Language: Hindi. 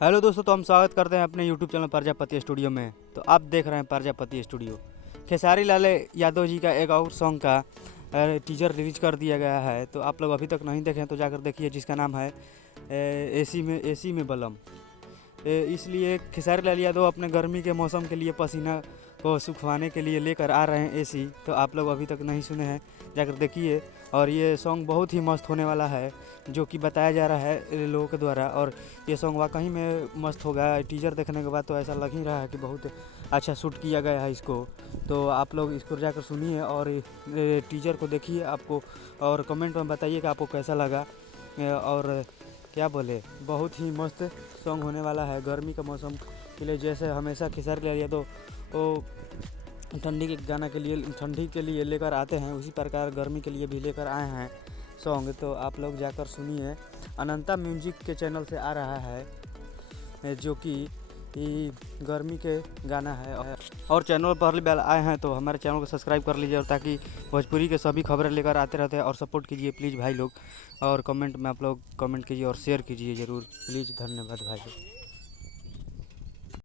हेलो दोस्तों, तो हम स्वागत करते हैं अपने यूट्यूब चैनल प्रजापति स्टूडियो में। तो आप देख रहे हैं प्रजापति स्टूडियो। खेसारी लाल यादव जी का एक और सॉन्ग का टीजर रिलीज कर दिया गया है। तो आप लोग अभी तक नहीं देखें तो जाकर देखिए, जिसका नाम है एसी में बलम। इसलिए खेसारी लाल यादव अपने गर्मी के मौसम के लिए पसीना को सुखवाने के लिए लेकर आ रहे हैं एसी। तो आप लोग अभी तक नहीं सुने हैं, जाकर देखिए। और ये सॉन्ग बहुत ही मस्त होने वाला है, जो कि बताया जा रहा है लोगों के द्वारा। और ये सॉन्ग वाकई में मस्त होगा। टीजर देखने के बाद तो ऐसा लग ही रहा है कि बहुत अच्छा शूट किया गया है इसको। तो आप लोग इसको जाकर सुनिए और टीजर को देखिए आपको, और कमेंट में बताइए कि आपको कैसा लगा। और क्या बोले, बहुत ही मस्त सॉन्ग होने वाला है गर्मी का मौसम के लिए। जैसे हमेशा खेसारी लाल यादव वो ठंडी के गाना के लिए, ठंडी के लिए लेकर आते हैं, उसी प्रकार गर्मी के लिए भी लेकर आए हैं सॉन्ग। तो आप लोग जाकर सुनिए। अनंता म्यूजिक के चैनल से आ रहा है, जो कि गर्मी के गाना है। और चैनल पर पहली बार आए हैं तो हमारे चैनल को सब्सक्राइब कर लीजिए, और ताकि भोजपुरी के सभी खबरें लेकर आते रहते हैं। और सपोर्ट कीजिए प्लीज़ भाई लोग, और कमेंट में आप लोग कमेंट कीजिए और शेयर कीजिए ज़रूर प्लीज़। धन्यवाद भाई लोग।